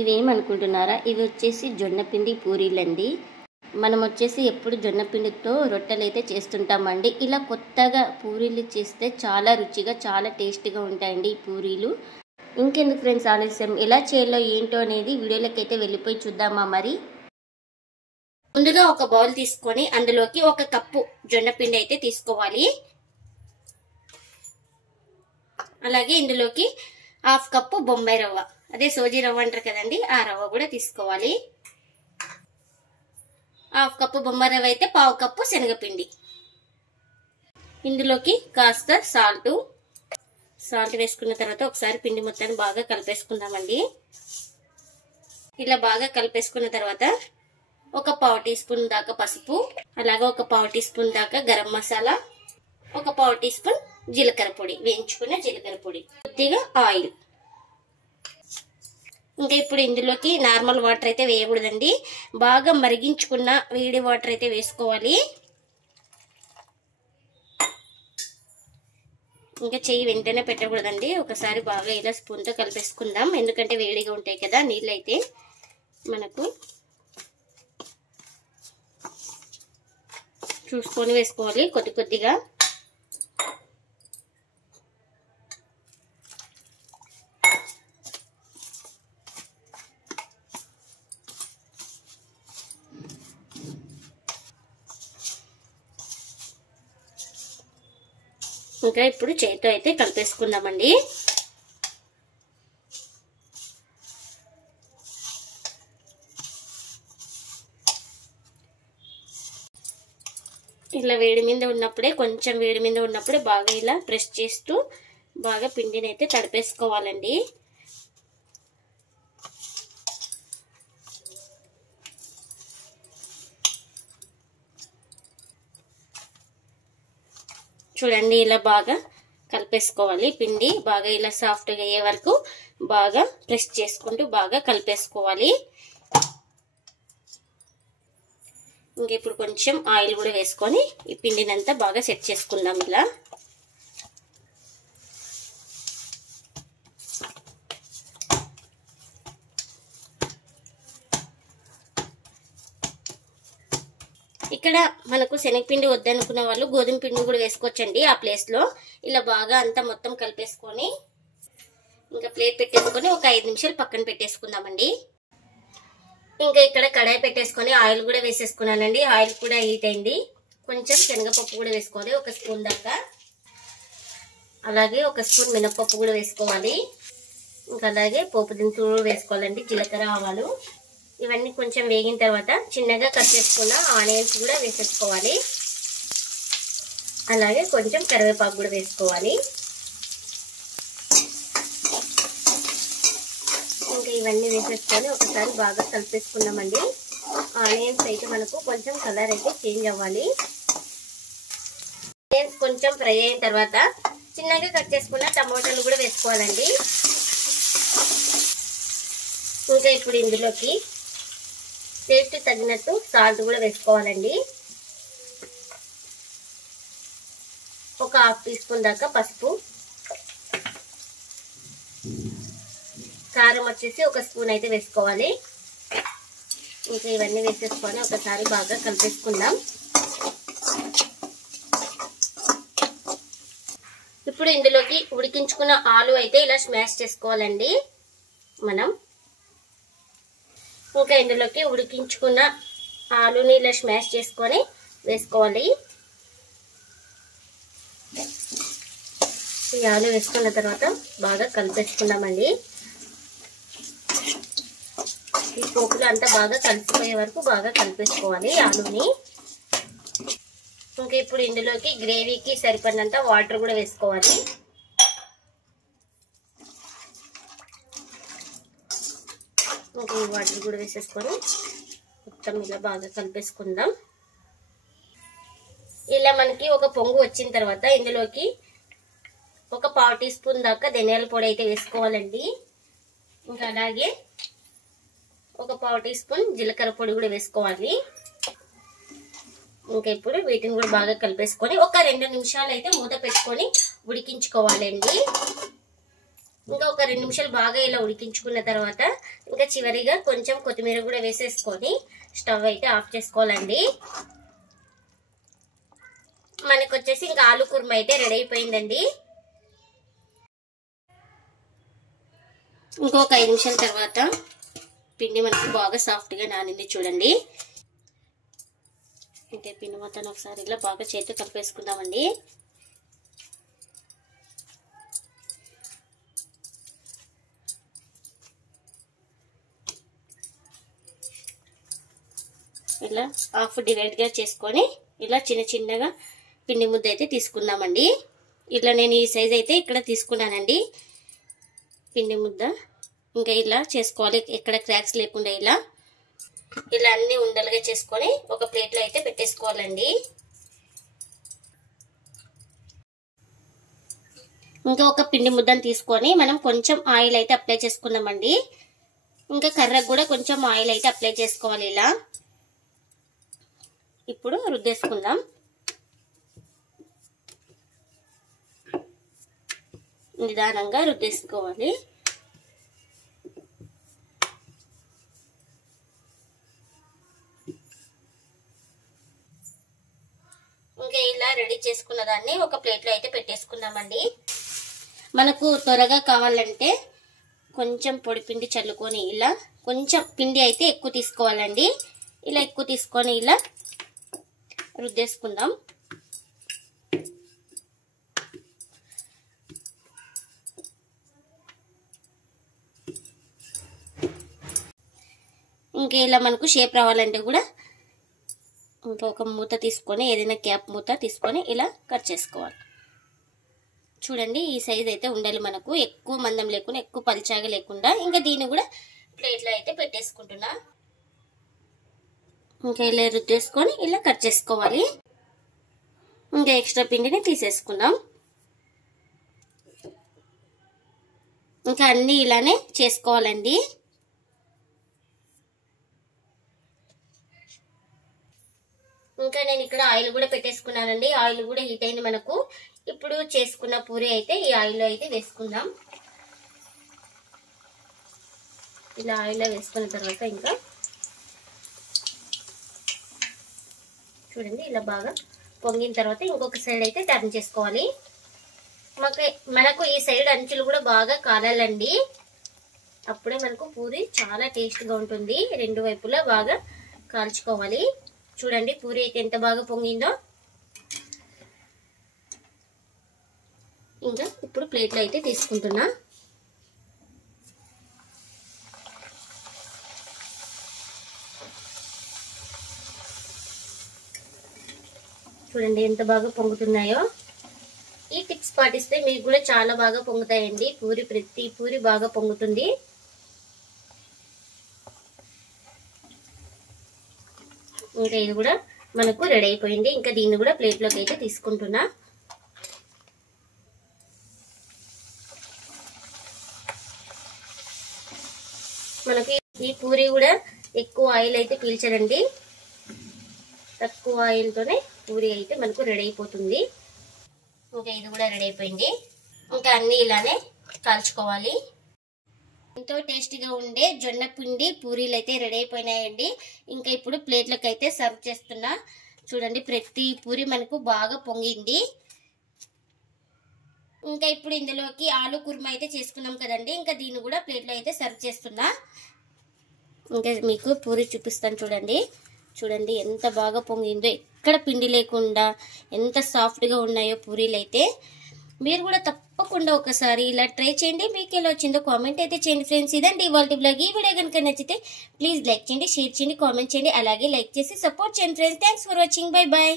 ఇవేమనుకుంటున్నారా, ఇవి వచ్చేసి జొన్నపిండి పూరీలండి. మనం వచ్చేసి ఎప్పుడు జొన్నపిండితో రొట్టెలు అయితే చేస్తుంటామండి. ఇలా కొత్తగా పూరీలు చేస్తే చాలా రుచిగా చాలా టేస్టీగా ఉంటాయండి ఈ పూరీలు. ఇంకెందుకు ఫ్రెండ్స్ ఆలస్యం, ఎలా చేయాలో ఏంటో అనేది వీడియోలోకి అయితే వెళ్ళిపోయి చూద్దామా. మరి ముందుగా ఒక బౌల్ తీసుకొని అందులోకి 1 కప్పు జొన్నపిండి అయితే తీసుకోవాలి. అలాగే ఇందులోకి 1/2 కప్పు బొంబాయి రవ్వ, అదే సోజీ రవ్వ అంటారు కదండి, ఆ రవ్వ కూడా తీసుకోవాలి. 1/2 కప్పు బొంబాయి రవ్వ అయితే 1/4 కప్పు శనగపిండి. ఇందులోకి కాస్త సాల్ట్ వేసుకున్న తర్వాత ఒకసారి పిండి మొత్తాన్ని బాగా కలిపేసుకుందామండి. ఇలా బాగా కలిపేసుకున్న తర్వాత 1/4 టీ స్పూన్ దాకా పసుపు, అలాగే 1/4 టీ స్పూన్ దాకా గరం మసాలా, 1/4 టీ స్పూన్ జీలకర్ర పొడి, వేయించుకున్న జీలకర్ర పొడి, కొద్దిగా ఆయిల్. ఇంకా ఇప్పుడు ఇందులోకి నార్మల్ వాటర్ అయితే వేయకూడదండి, బాగా మరిగించుకున్న వేడి వాటర్ అయితే వేసుకోవాలి. ఇంకా చెయ్యి వెంటనే పెట్టకూడదండి, ఒకసారి బాగా ఇలా స్పూన్తో కలిపేసుకుందాం. ఎందుకంటే వేడిగా ఉంటాయి కదా నీళ్ళు అయితే మనకు. చూసుకొని వేసుకోవాలి కొద్దిగా. ఇంకా ఇప్పుడు చేతితో అయితే కలిపేసుకుందామండి. ఇలా వేడి మీద ఉన్నప్పుడే, కొంచెం వేడి మీద ఉన్నప్పుడే బాగా ఇలా ప్రెస్ చేస్తూ బాగా పిండిని అయితే తడిపేసుకోవాలండి. చూడండి, ఇలా బాగా కలిపేసుకోవాలి. పిండి బాగా ఇలా సాఫ్ట్గా అయ్యే వరకు బాగా ప్రెస్ చేసుకుంటూ బాగా కలిపేసుకోవాలి. ఇంకా ఇప్పుడు కొంచెం ఆయిల్ కూడా వేసుకొని ఈ పిండిని అంతా బాగా సెట్ చేసుకుందాం. ఇలా ఇక్కడ మనకు శనగపిండి వద్దనుకున్న వాళ్ళు గోధుమ పిండి కూడా వేసుకోవచ్చండి ఆ ప్లేస్ లో. ఇలా బాగా అంతా మొత్తం కలిపేసుకొని ఇంకా ప్లేట్ పెట్టేసుకొని ఒక 5 నిమిషాలు పక్కన పెట్టేసుకుందామండి. ఇంకా ఇక్కడ కడాయి పెట్టేసుకొని ఆయిల్ కూడా వేసేసుకున్నానండి. ఆయిల్ కూడా హీట్ అయింది. కొంచెం శనగపప్పు కూడా వేసుకోవాలి, 1 స్పూన్ దాకా. అలాగే 1 స్పూన్ మినపప్పు కూడా వేసుకోవాలి. ఇంకా అలాగే పోపు దినుసులు కూడా వేసుకోవాలండి, జీలకర్ర, ఆవాలు. ఇవన్నీ కొంచెం వేగిన తర్వాత చిన్నగా కట్ చేసుకున్న ఆనియన్స్ కూడా వేసేసుకోవాలి. అలాగే కొంచెం కరివేపాకు కూడా వేసుకోవాలి. ఇంకా ఇవన్నీ వేసేసుకొని ఒకసారి బాగా కలిపేసుకున్నామండి. ఆనియన్స్ అయితే మనకు కొంచెం కలర్ అయితే చేంజ్ అవ్వాలి. ఆనియన్స్ కొంచెం ఫ్రై అయిన తర్వాత చిన్నగా కట్ చేసుకున్న టమోటాలు కూడా వేసుకోవాలండి. ఇంకా ఇప్పుడు ఇందులోకి టేస్ట్ తగినట్టు సాల్ట్ కూడా వేసుకోవాలండి. ఒక 1/2 టీ స్పూన్ దాకా పసుపు, కారం వచ్చేసి 1 స్పూన్ అయితే వేసుకోవాలి. ఇంకా ఇవన్నీ వేసేసుకొని ఒకసారి బాగా కలిపేసుకుందాం. ఇప్పుడు ఇందులోకి ఉడికించుకున్న ఆలు అయితే ఇలా స్మాష్ చేసుకోవాలండి మనం. ఇంకా ఇందులోకి ఉడికించుకున్న ఆలుని ఇలా స్మాష్ చేసుకొని వేసుకోవాలి. ఈ ఆలు వేసుకున్న తర్వాత బాగా కలిపేసుకుందామండి. ఈ పోపులు అంతా బాగా కలిసిపోయే వరకు బాగా కలిపేసుకోవాలి ఆలుని. ఇంకా ఇప్పుడు ఇందులోకి గ్రేవీకి సరిపడినంత వాటర్ కూడా వేసుకోవాలి. ఇంకా ఈ వాటర్ కూడా వేసేసుకొని మొత్తం ఇలా బాగా కలిపేసుకుందాం. ఇలా మనకి ఒక పొంగు వచ్చిన తర్వాత ఇందులోకి ఒక 1/4 టీ స్పూన్ దాకా ధనియాల పొడి అయితే వేసుకోవాలండి. ఇంకా అలాగే ఒక 1/4 టీ స్పూన్ జీలకర్ర పొడి కూడా వేసుకోవాలి. ఇంకా ఇప్పుడు వీటిని కూడా బాగా కలిపేసుకొని ఒక 2 నిమిషాలు అయితే మూత పెట్టుకొని ఉడికించుకోవాలండి. ఇంకా ఒక 2 నిమిషాలు బాగా ఇలా ఉడికించుకున్న తర్వాత ఇంకా చివరిగా కొంచెం కొత్తిమీర కూడా వేసేసుకొని స్టవ్ అయితే ఆఫ్ చేసుకోవాలండి. మనకు వచ్చేసి ఇంకా ఆలు కుర్మా అయితే రెడీ అయిపోయిందండి. ఇంకొక 5 నిమిషాల తర్వాత పిండి మనకు బాగా సాఫ్ట్గా నానింది చూడండి. ఇంకా పిండి మొత్తాన్ని ఒకసారి ఇలా బాగా చేతితో కలిపేసుకుందామండి. ఇలా హాఫ్ డివైడ్గా చేసుకొని ఇలా చిన్న చిన్నగా పిండి ముద్ద అయితే తీసుకుందామండి. ఇలా నేను ఈ సైజ్ అయితే ఇక్కడ తీసుకున్నానండి పిండి ముద్ద. ఇంకా ఇలా చేసుకోవాలి, ఎక్కడ క్రాక్స్ లేకుండా ఇలా అన్ని ఉండలుగా చేసుకొని ఒక ప్లేట్లో అయితే పెట్టేసుకోవాలండి. ఇంకా ఒక పిండి ముద్దను తీసుకొని మనం కొంచెం ఆయిల్ అయితే అప్లై చేసుకుందామండి. ఇంకా కర్రకు కూడా కొంచెం ఆయిల్ అయితే అప్లై చేసుకోవాలి. ఇలా ఇప్పుడు రుద్దేసుకుందాం. నిదానంగా రుద్దేసుకోవాలి. ఇంకా ఇలా రెడీ చేసుకున్న దాన్ని ఒక ప్లేట్లో అయితే పెట్టేసుకుందామండి. మనకు త్వరగా కావాలంటే కొంచెం పొడి పిండి చల్లుకొని ఇలా కొంచెం పిండి అయితే ఎక్కువ తీసుకోవాలండి. ఇలా ఎక్కువ తీసుకొని ఇలా రుద్దేసుకుందాం. ఇంకా ఇలా మనకు షేప్ రావాలంటే కూడా ఇంకొక మూత తీసుకొని ఏదైనా క్యాప్ మూత తీసుకొని ఇలా కట్ చేసుకోవాలి. చూడండి ఈ సైజ్ అయితే ఉండాలి మనకు, ఎక్కువ మందం లేకుండా ఎక్కువ పల్చాగా లేకుండా. ఇంకా దీన్ని కూడా ప్లేట్లో అయితే పెట్టేసుకుంటున్నా. ఇంకా ఇలా రుద్దేసుకొని ఇలా కట్ చేసుకోవాలి. ఇంకా ఎక్స్ట్రా పిండిని తీసేసుకుందాం. ఇంకా అన్నీ ఇలానే చేసుకోవాలండి. ఇంకా నేను ఇక్కడ ఆయిల్ కూడా పెట్టేసుకున్నానండి. ఆయిల్ కూడా హీట్ అయింది మనకు. ఇప్పుడు చేసుకున్న పూరి అయితే ఈ ఆయిల్లో అయితే వేసుకుందాం. ఇలా ఆయిల్లో వేసుకున్న తర్వాత ఇంకా చూడండి ఇలా బాగా పొంగిన తర్వాత ఇంకొక సైడ్ అయితే టర్న్ చేసుకోవాలి. మనకు ఈ సైడ్ అంచులు కూడా బాగా కాలాలండి. అప్పుడే మనకు పూరి చాలా టేస్ట్గా ఉంటుంది. రెండు వైపులా బాగా కాల్చుకోవాలి. చూడండి పూరి అయితే ఎంత బాగా పొంగిందో. ఇంకా ఇప్పుడు ప్లేట్లో అయితే తీసుకుంటున్నా. చూడండి ఎంత బాగా పొంగుతున్నాయో. ఈ టిప్స్ పాటిస్తే మీకు కూడా చాలా బాగా పొంగుతాయండి పూరి. ప్రతి పూరి బాగా పొంగుతుంది. ఇంకా ఇది కూడా మనకు రెడీ అయిపోయింది. ఇంకా దీన్ని కూడా ప్లేట్లోకి అయితే తీసుకుంటున్నా. మనకి ఈ పూరి కూడా ఎక్కువ ఆయిల్ అయితే పీల్చదండి. తక్కువ ఆయిల్తోనే పూరి అయితే మనకు రెడీ అయిపోతుంది. ఇంకా ఇది కూడా రెడీ అయిపోయింది. ఇంకా అన్ని ఇలానే కాల్చుకోవాలి. ఎంతో టేస్టీగా ఉండే జొన్న పిండి పూరీలు అయితే రెడీ అయిపోయినాయండి. ఇంకా ఇప్పుడు ప్లేట్లకు అయితే సర్వ్ చేస్తున్నా. చూడండి ప్రతి పూరి మనకు బాగా పొంగింది. ఇంకా ఇప్పుడు ఇందులోకి ఆలు కుర్మా అయితే చేసుకున్నాం కదండి. ఇంకా దీన్ని కూడా ప్లేట్లో అయితే సర్వ్ చేస్తున్నా. ఇంకా మీకు పూరి చూపిస్తాను చూడండి. చూడండి ఎంత బాగా పొంగిందో, ఎక్కడ పిండి లేకుండా ఎంత సాఫ్ట్గా ఉన్నాయో పూరీలు అయితే. మీరు కూడా తప్పకుండా ఒకసారి ఇలా ట్రై చేయండి. మీకు ఎలా వచ్చిందో కామెంట్ అయితే చేయండి ఫ్రెండ్స్. ఇదండి ఇవాల్టి వ్లాగ్. ఈ వీడియో కనుక నచ్చితే ప్లీజ్ లైక్ చేయండి, షేర్ చేయండి, కామెంట్ చేయండి. అలాగే లైక్ చేసి సపోర్ట్ చేయండి friends. Thanks for watching. Bye bye.